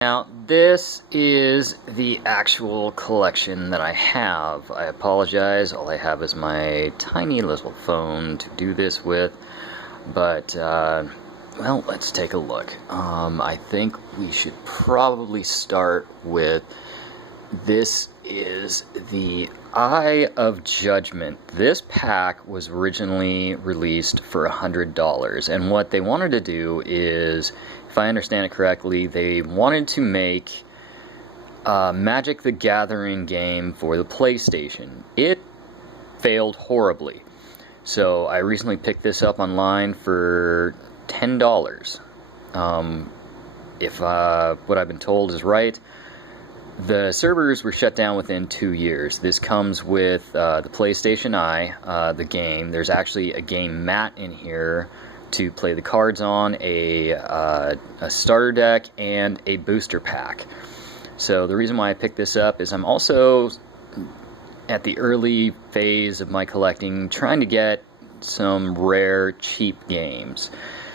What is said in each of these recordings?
Now, this is the actual collection that I have. I apologize, all I have is my tiny little phone to do this with, but, well, let's take a look. I think we should probably start with, this is the Eye of Judgment. This pack was originally released for $100, and what they wanted to do is, if I understand it correctly, they wanted to make Magic the Gathering game for the PlayStation. It failed horribly. So I recently picked this up online for $10. If what I've been told is right, the servers were shut down within 2 years. This comes with the PlayStation Eye, the game. There's actually a game mat in here to play the cards on, a starter deck, and a booster pack. So the reason why I picked this up is I'm also at the early phase of my collecting, trying to get some rare, cheap games.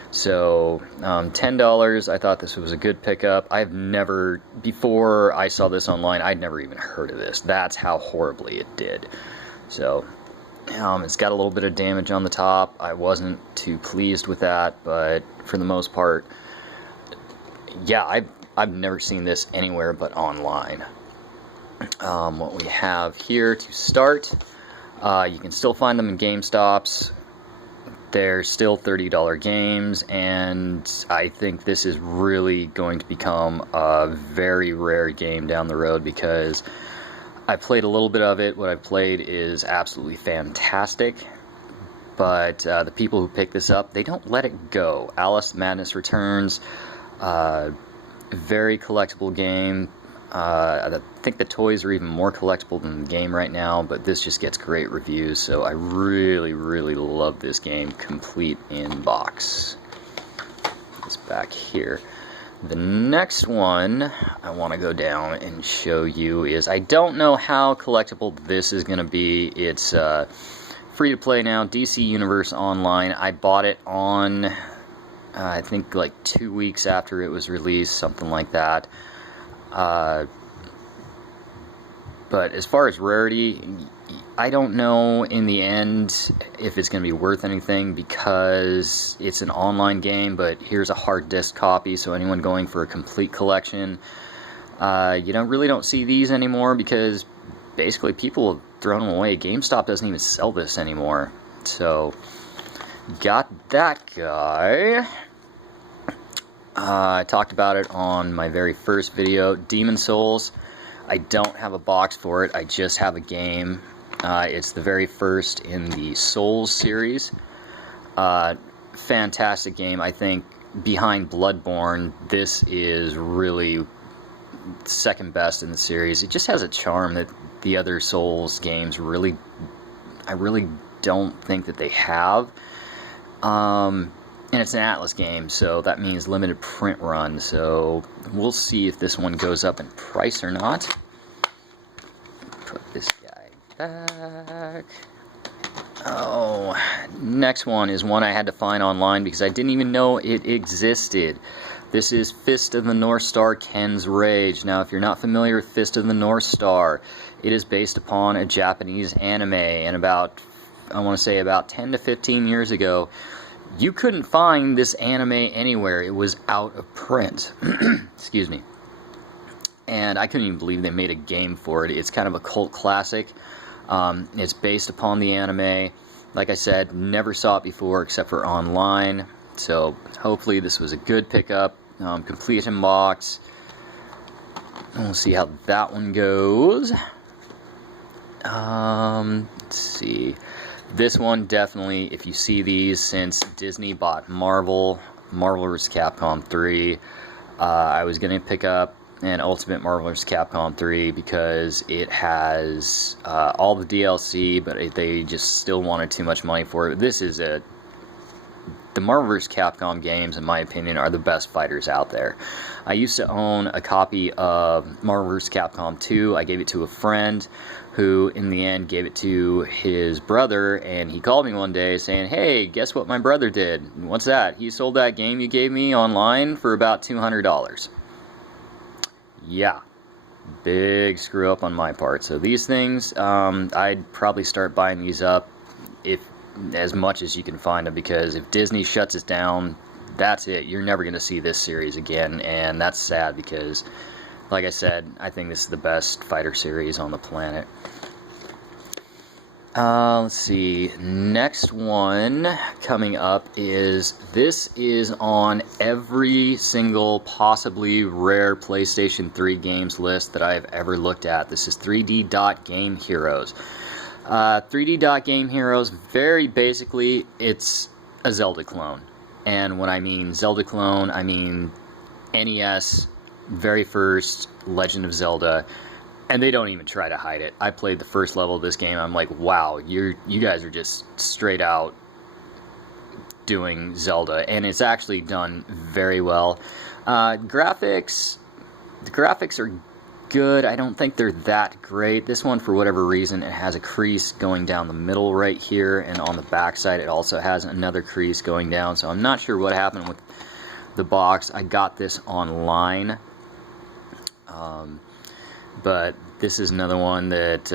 So $10, I thought this was a good pickup. I've never, before I saw this online, I'd never even heard of this. That's how horribly it did. So it's got a little bit of damage on the top. I wasn't too pleased with that, but for the most part, yeah, I've never seen this anywhere but online. What we have here to start, you can still find them in GameStops. They're still $30 games, and I think this is really going to become a very rare game down the road because I played a little bit of it. What I've played is absolutely fantastic, but the people who pick this up, they don't let it go. Alice Madness Returns, very collectible game. I think the toys are even more collectible than the game right now, but this just gets great reviews, so I really, really love this game, complete in box. This back here. The next one I want to go down and show you is, I don't know how collectible this is going to be. It's free to play now, DC Universe Online. I bought it on, I think like 2 weeks after it was released, something like that. But as far as rarity, I don't know in the end if it's going to be worth anything because it's an online game, but here's a hard disk copy, so anyone going for a complete collection, you really don't see these anymore because basically people have thrown them away. GameStop doesn't even sell this anymore. So, got that guy. I talked about it on my very first video, Demon Souls. I don't have a box for it, I just have a game. It's the very first in the Souls series. Fantastic game. I think behind Bloodborne, this is really second best in the series. It just has a charm that the other Souls games I really don't think that they have. And it's an Atlas game, so that means limited print run, so we'll see if this one goes up in price or not. Put this guy back. Oh, next one is one I had to find online because I didn't even know it existed. This is Fist of the North Star, Ken's Rage. Now, if you're not familiar with Fist of the North Star, it is based upon a Japanese anime, and I want to say about 10 to 15 years ago, you couldn't find this anime anywhere. It was out of print. Excuse me. And I couldn't even believe they made a game for it. It's kind of a cult classic. It's based upon the anime. Like I said, never saw it before except for online. So hopefully this was a good pickup. Complete in box. We'll see how that one goes. Let's see. This one, definitely, if you see these, since Disney bought Marvel vs. Capcom 3, I was going to pick up an Ultimate Marvel vs. Capcom 3 because it has all the DLC, but they just still wanted too much money for it. The Marvel vs. Capcom games, in my opinion, are the best fighters out there. I used to own a copy of Marvel vs. Capcom 2. I gave it to a friend who, in the end, gave it to his brother, and he called me one day saying, "Hey, guess what my brother did?" "What's that?" "He sold that game you gave me online for about $200. yeah, big screw up on my part. So these things, I'd probably start buying these up if as much as you can find them, because if Disney shuts it down, that's it. You're never going to see this series again, and that's sad because, like I said, I think this is the best fighter series on the planet. Let's see. Next one coming up is, this is on every single possibly rare PlayStation 3 games list that I've ever looked at. This is 3D Dot Game Heroes. 3D Dot Game Heroes, very basically, it's a Zelda clone. And when I mean Zelda clone, I mean NES, very first Legend of Zelda. And they don't even try to hide it. I played the first level of this game. I'm like, wow, you guys are just straight out doing Zelda, and it's actually done very well. The graphics are good. I don't think they're that great. This one, for whatever reason, it has a crease going down the middle right here, and on the back side it also has another crease going down. So I'm not sure what happened with the box. I got this online. But this is another one that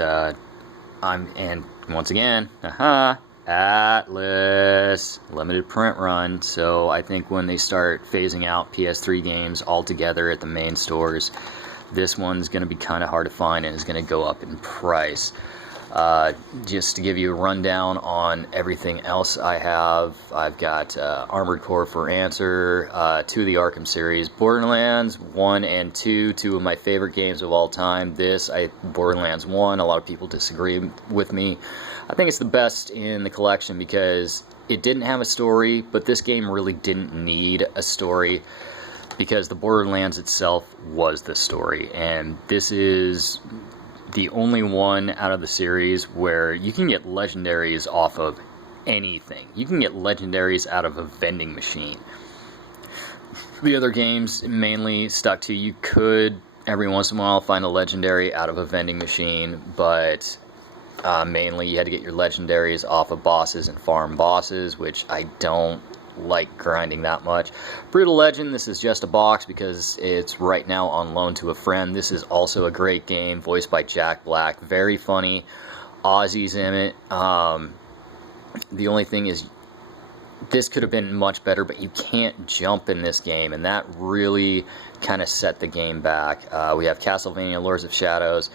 and once again, Atlas, limited print run. So I think when they start phasing out PS3 games altogether at the main stores, this one's going to be kind of hard to find and is going to go up in price. Just to give you a rundown on everything else I have, I've got Armored Core for Answer, 2 of the Arkham series, Borderlands 1 and 2, 2 of my favorite games of all time. Borderlands 1, a lot of people disagree with me. I think it's the best in the collection because it didn't have a story, but this game really didn't need a story because the Borderlands itself was the story, and this is the only one out of the series where you can get legendaries off of anything. You can get legendaries out of a vending machine. The other games mainly stuck to, you could every once in a while find a legendary out of a vending machine, but mainly you had to get your legendaries off of bosses and farm bosses, which I don't like grinding that much. Brutal Legend, this is just a box because it's right now on loan to a friend. This is also a great game, voiced by Jack Black, very funny. Ozzy's in it. The only thing is, this could have been much better, but you can't jump in this game, and that really kind of set the game back. We have Castlevania Lords of Shadows.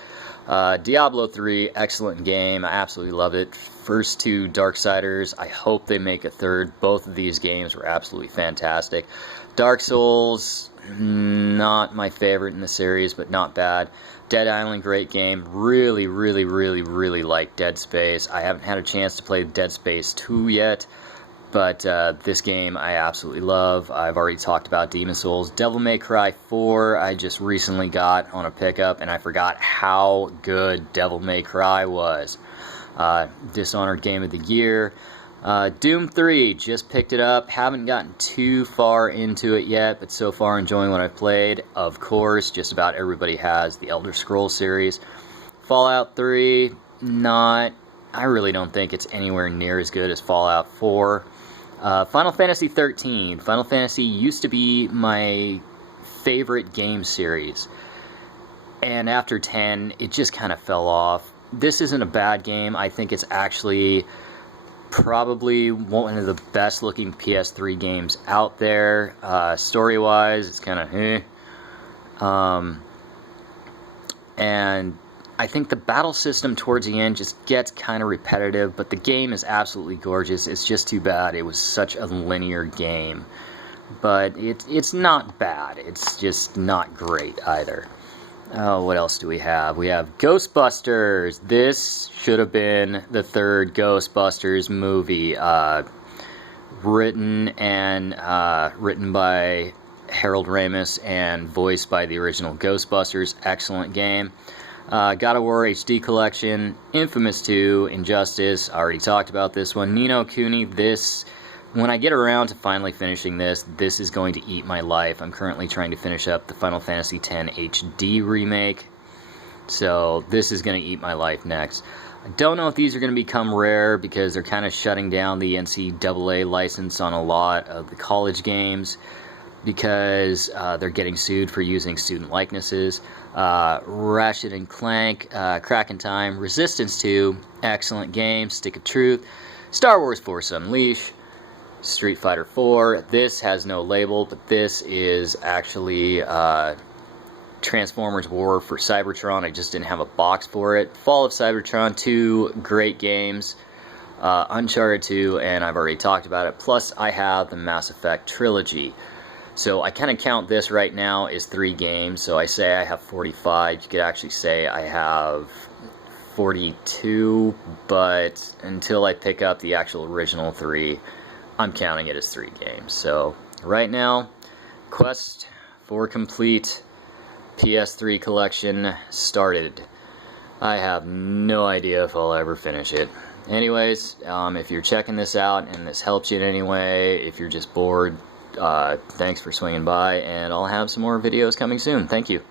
Diablo 3, excellent game. I absolutely love it. First 2 Darksiders, I hope they make a third. Both of these games were absolutely fantastic. Dark Souls, not my favorite in the series, but not bad. Dead Island, great game. Really, really, really, really like Dead Space. I haven't had a chance to play Dead Space 2 yet, but this game I absolutely love. I've already talked about Demon's Souls. Devil May Cry 4, I just recently got on a pickup, and I forgot how good Devil May Cry was. Dishonored Game of the Year. Doom 3, just picked it up. Haven't gotten too far into it yet, but so far enjoying what I've played. Of course, just about everybody has the Elder Scrolls series. Fallout 3, I really don't think it's anywhere near as good as Fallout 4. Final Fantasy 13. Final Fantasy used to be my favorite game series, and after 10, it just kind of fell off. This isn't a bad game. I think it's actually probably one of the best looking PS3 games out there. Story-wise, it's kind of and I think the battle system towards the end just gets kind of repetitive, but the game is absolutely gorgeous. It's just too bad it was such a linear game. But it's not bad. It's just not great either. Oh, what else do we have? We have Ghostbusters. This should have been the third Ghostbusters movie. Written by Harold Ramis and voiced by the original Ghostbusters. Excellent game. God of War HD Collection, Infamous 2, Injustice. I already talked about this one. Ni no Kuni. When I get around to finally finishing this is going to eat my life. I'm currently trying to finish up the Final Fantasy X HD remake, so this is going to eat my life next. I don't know if these are going to become rare because they're kind of shutting down the NCAA license on a lot of the college games, because they're getting sued for using student likenesses. Ratchet and Clank, Crack in Time, Resistance 2, excellent game, Stick of Truth, Star Wars Force Unleashed, Street Fighter 4. This has no label, but this is actually Transformers War for Cybertron. I just didn't have a box for it. Fall of Cybertron 2, great games. Uncharted 2, and I've already talked about it. Plus, I have the Mass Effect trilogy. So I kind of count this right now as 3 games. So I say I have 45. You could actually say I have 42, but until I pick up the actual original 3, I'm counting it as 3 games. So right now, Quest for Complete PS3 collection started. I have no idea if I'll ever finish it. Anyways, if you're checking this out and this helps you in any way, if you're just bored, thanks for swinging by, and I'll have some more videos coming soon. Thank you.